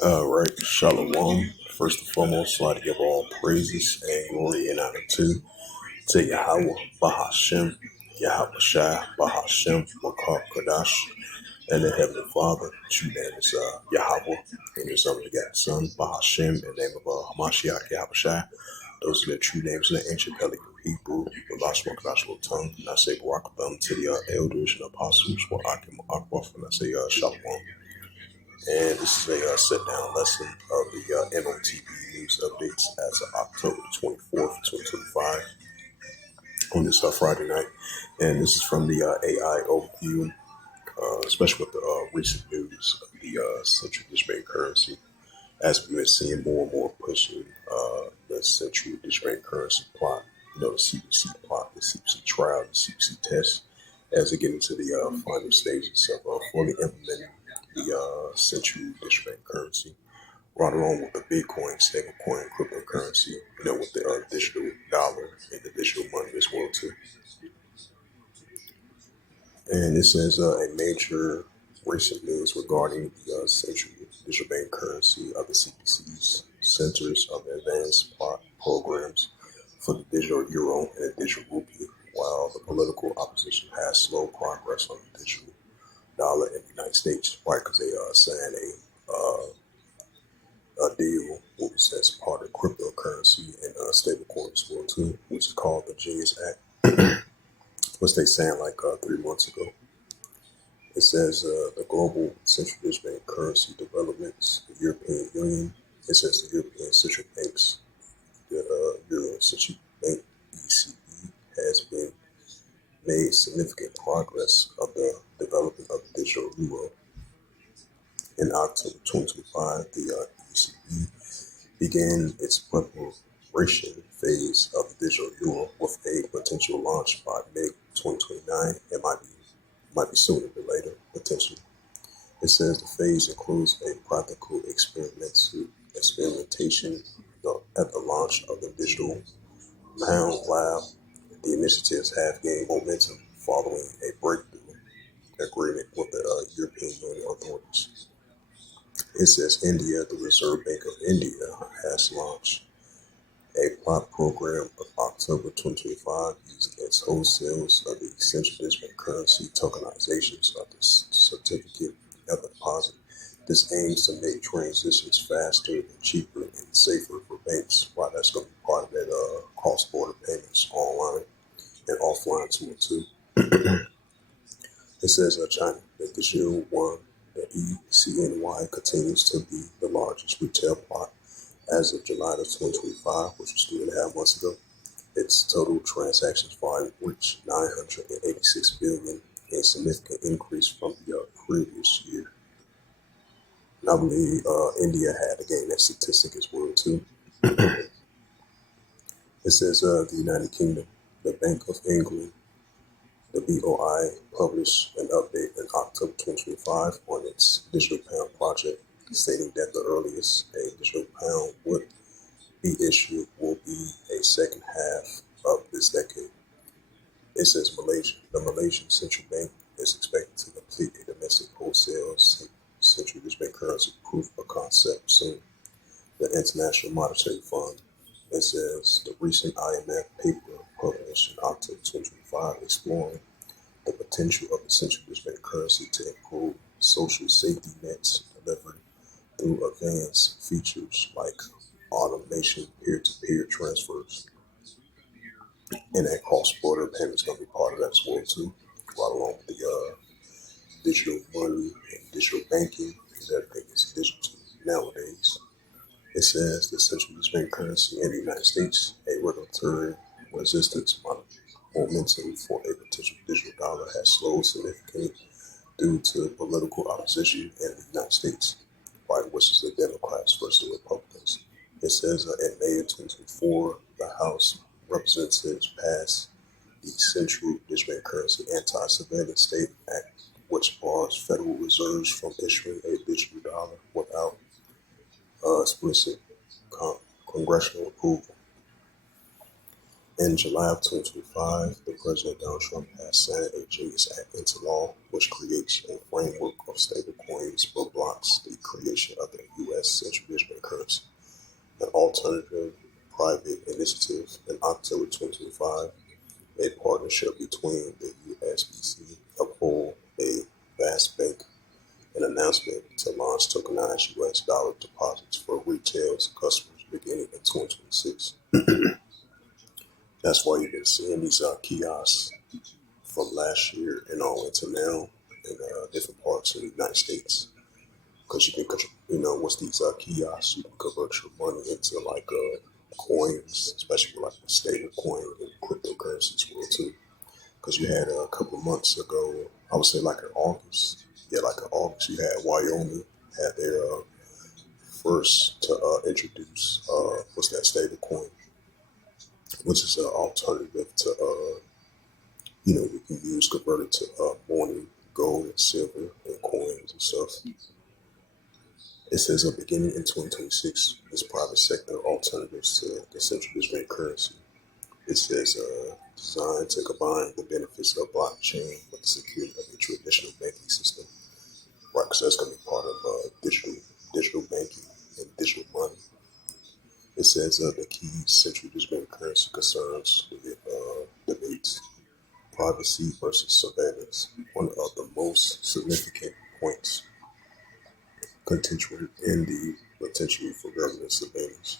All right, Shalom. First and foremost, I'd like to give all praises and glory and honor to Yahweh, Bahashem, Yahweh Shai, Bahashem, Makar Kadash, and the Heavenly Father. True name is Yahweh, and His only begotten Son, Bahashem, in the name of Hamashiach, Yahweh Shai. Those are the true names in the ancient Pelican Hebrew, the Lashma Kadash tongue. And I say Barak to the elders and apostles, Akim Akbar, and I say Shalom. And this is a sit-down lesson of the M.O.T.B news updates as of October 24th, 2025 on this Friday night. And this is from the AI overview, especially with the recent news of the central district currency, as we've been seeing more and more pushing the central district currency plot, the CBC plot, the CBC trial, the CBC test, as they get into the final stages of fully implementing the central district currency, right along with the Bitcoin, stablecoin, cryptocurrency, with the digital dollar and the digital money as well too. And it says a major recent news regarding the central digital bank currency of the CBC's Centers of Advanced Plot Programs for the digital euro and the digital rupee, while the political opposition has slow progress on the digital dollar in the United States, right? Because they signed a deal, what was as part of cryptocurrency and stablecoin as well too, which is called the Genius Act, which they signed like 3 months ago. It says the global central bank currency developments, the European Union. It says the European Central Banks, the Euro Central Bank (ECB) has been made significant progress of the development of the digital euro. In October 2025, the ECB began its preparation phase of the digital euro with a potential launch by mid-2029. It might be sooner than later, potentially. It says the phase includes a practical experimentation at the launch of the digital pound lab. The initiatives have gained momentum following a breakthrough agreement with the European Union authorities. It says India, the Reserve Bank of India, has launched a plot program of October 2025 using its wholesales of the central digital currency tokenizations of the certificate of deposit. This aims to make transitions faster and cheaper and safer for banks. Wow, that's going to be part of that cross-border payments online and offline too. It says China, that the Digital One, the ECNY, continues to be the largest retail plot as of July of 2025, which was 3.5 months ago. Its total transactions volume reached 986 billion, a significant increase from the previous year. And I believe India had to gain that statistic as well too. It says the United Kingdom, the Bank of England, the BOI, published an update in October 2025 on its digital pound project, stating that the earliest a digital pound would be issued will be a second half of this decade. It says the Malaysian Central Bank is expected to complete a domestic wholesale central digital currency proof of concept soon. The International Monetary Fund, it says the recent IMF paper published in October 2025 exploring the potential of the central digital currency to improve social safety nets delivered through advanced features like automation, peer-to-peer transfers, and that cross-border payments going to be part of that as well too, right along with the digital money and digital banking, because everything is digital nowadays. It says the central bank currency in the United States, a regulatory resistance momentum for a potential digital dollar has slowed significantly due to political opposition in the United States, right, which is the Democrats versus the Republicans. It says in May of 2024, the House Representatives passed the Central Digital Currency Anti-Surveillance State Act, which bars Federal Reserves from issuing a digital dollar without explicit congressional approval. In July of 2025, the President Donald Trump has signed a Genius Act into law, which creates a framework of stablecoins but blocks the creation of the U.S. central digital currency. An alternative private initiative in October 2025, a partnership between the USBC, Uphold, a vast bank, an announcement to launch tokenized US dollar deposits for retail customers beginning in 2026. That's why you've been seeing these kiosks from last year and all into now in different parts of the United States. Because you can, what's these kiosks? You can convert your money into like coins, especially with like the stable coin and cryptocurrencies world too. Because you had a couple of months ago, I would say like in August, yeah, like in August, you had Wyoming had their first to introduce what's that stable coin, which is an alternative to you can use converted to morning gold and silver and coins and stuff. It says beginning in 2026, this private sector alternatives to the central bank currency. It says designed to combine the benefits of blockchain with the security of the traditional banking system. Right, because that's going to be part of digital banking and digital money. It says the key central bank currency concerns debates privacy versus surveillance. One of the most significant points contention in the potential for government surveillance.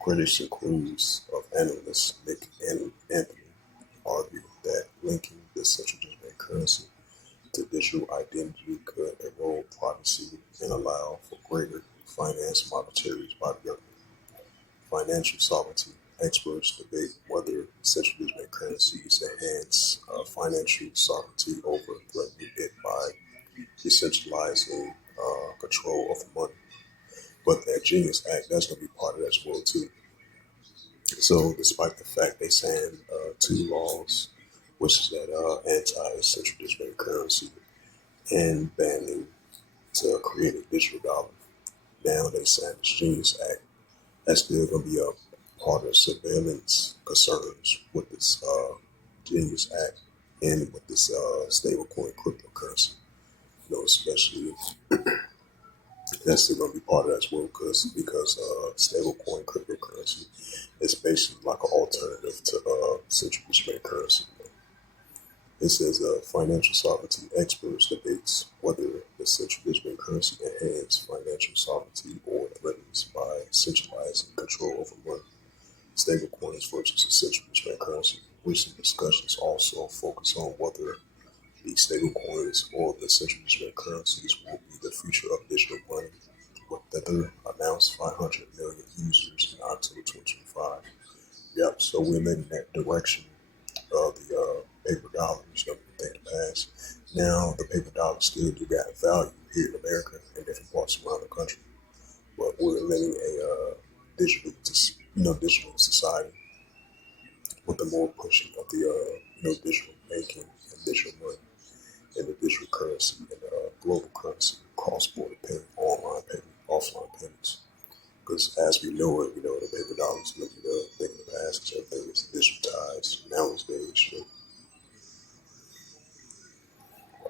Critics includes of analysts Nick and Anthony argue that linking the central bank currency to digital identity could erode privacy and allow for greater finance monitoring by the government. Financial sovereignty experts debate whether central bank currencies enhance financial sovereignty over threatening it by decentralizing control of money. But that Genius Act, that's going to be part of that as well too. So, despite the fact they signed two laws, which is that anti-central bank currency and banning to create a digital dollar, now they signed this Genius Act. That's still going to be a part of surveillance concerns with this Genius Act and with this stablecoin cryptocurrency. Especially that's still going to be part of that as well because stablecoin cryptocurrency is basically like an alternative to central bank currency. It says financial sovereignty experts debates whether the central bank currency enhances financial sovereignty or threatens by centralizing control over money. Stablecoins versus the central bank currency. Recent discussions also focus on whether the stablecoins or the central bank currencies will be the future of digital money. With Tether announced 500 million users in October 2025. Yep, so we're in that direction of the paper dollar is going to be the thing to pass. Now, the paper dollar still do got value here in America and different parts around the country, but we're living a digital society with the more pushing of the digital banking and digital money and the digital currency and global currency, cross-border payment, online payment, offline payments. Because as we know it, the paper dollar is going to be the thing of the past because everything is digitized nowadays.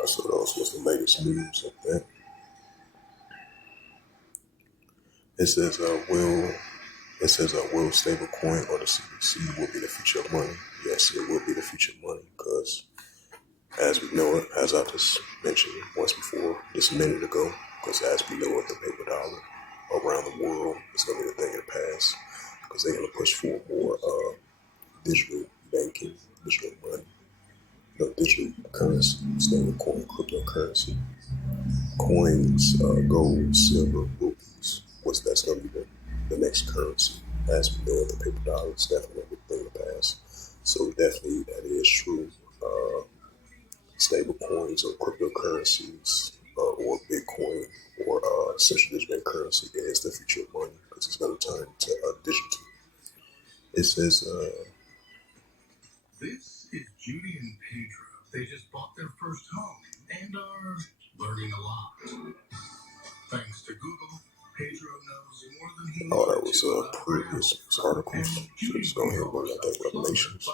So those was the latest news of that. It says will stablecoin or the CBC will be the future of money. Yes, it will be the future of money because as we know it, as I just mentioned once before, just a minute ago, because as we know it, the paper dollar around the world is going to be the thing of the past because they're going to push for more digital banking, digital money, digital currency, stablecoin, cryptocurrency, coins, gold, silver, rupees. That's going to be the next currency. As we know it, the paper dollar is definitely a big thing to pass. So definitely that is true. Stable coins or cryptocurrencies or Bitcoin or central bank currency is the future of money because it's going to turn to digital. It says, this is Judy and Pedro. They just bought their first home and are learning a lot. Thanks to Google, Oh, that was previous articles. So just go ahead and bring out that Revelations.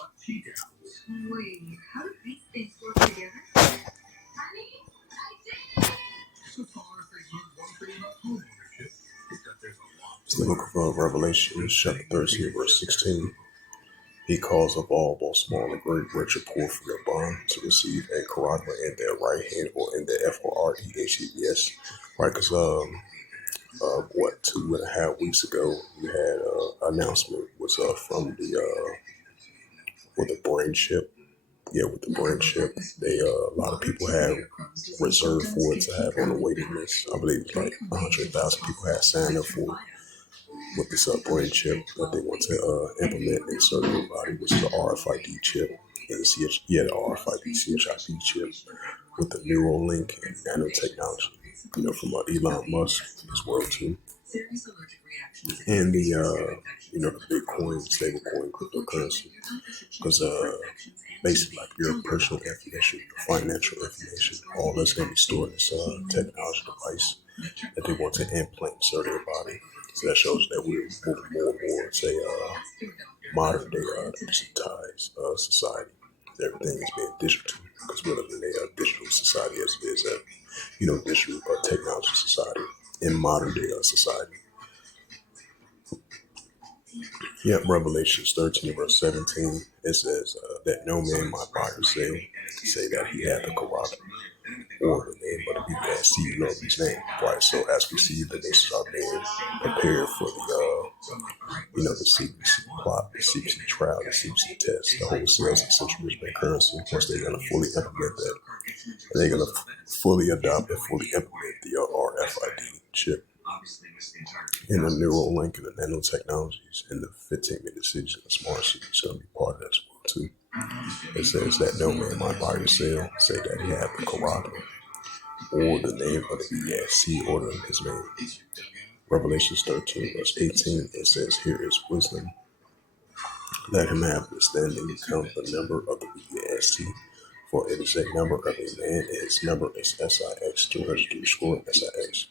It's the book of Revelation, chapter 13, verse 16. He calls of all, both small and great, rich or poor, free or bond, to receive a charagma in their right hand or in their FOREHEBS. Right, because 2.5 weeks ago, you had announcement was from the with the brain chip. Yeah, with the brain chip, they a lot of people have reserved for it to have on the waiting list. I believe like 100,000 people had signed up for it with this brain chip that they want to implement in certain body, which is the RFID chip and the RFID CHIP chip with the neural link and nanotechnology. From Elon Musk as well too, and the the Bitcoin stablecoin cryptocurrency, because basically like your personal information, your financial information, all that's going to be stored in this technology device that they want to implant inside your body. So that shows that we're moving more and more to a modern day digitized society. Everything is being digital because we're living in a digital society as it is a digital technology society in modern day society. Yep, Revelations 13, verse 17, it says that no man might buy or sell, say that he had the corrupt or the name of the people that see you know his name. Right, so as we see, the nations are being prepared for the CBC plot, the CBC trial, the CBC test, the whole sales and central bank currency. Once they're going to fully implement that, and they're going to fully adopt and fully implement the RFID chip and the neural link and the nanotechnologies and the 15-minute cities and the smart cities going to be part of that as well too. It says that no man might buy or sell, say that he had the corroborate or the name of the ESC order in his name. Revelations 13, verse 18, it says, here is wisdom. Let him have understanding, count the number of the ESC, for it is a number of a man, and his number is SIX, 200 score SIX.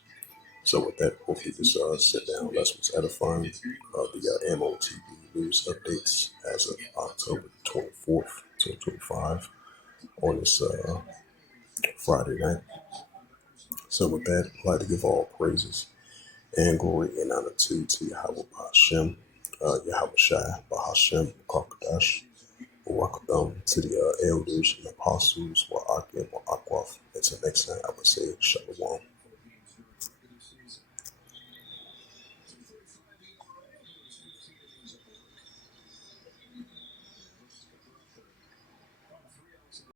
So with that, hopefully this sit down lesson was edifying. The M.O.T.B news updates as of October 24th, 2025 on this Friday night. So with that, I'd like to give all praises and glory and honor to Yahweh Hashem, Yahweh Shai, Bahashem, Kakadash, Wakadam, to the elders and apostles, Wa'akim, Wa'akwaf. Until next time, I would say Shalom.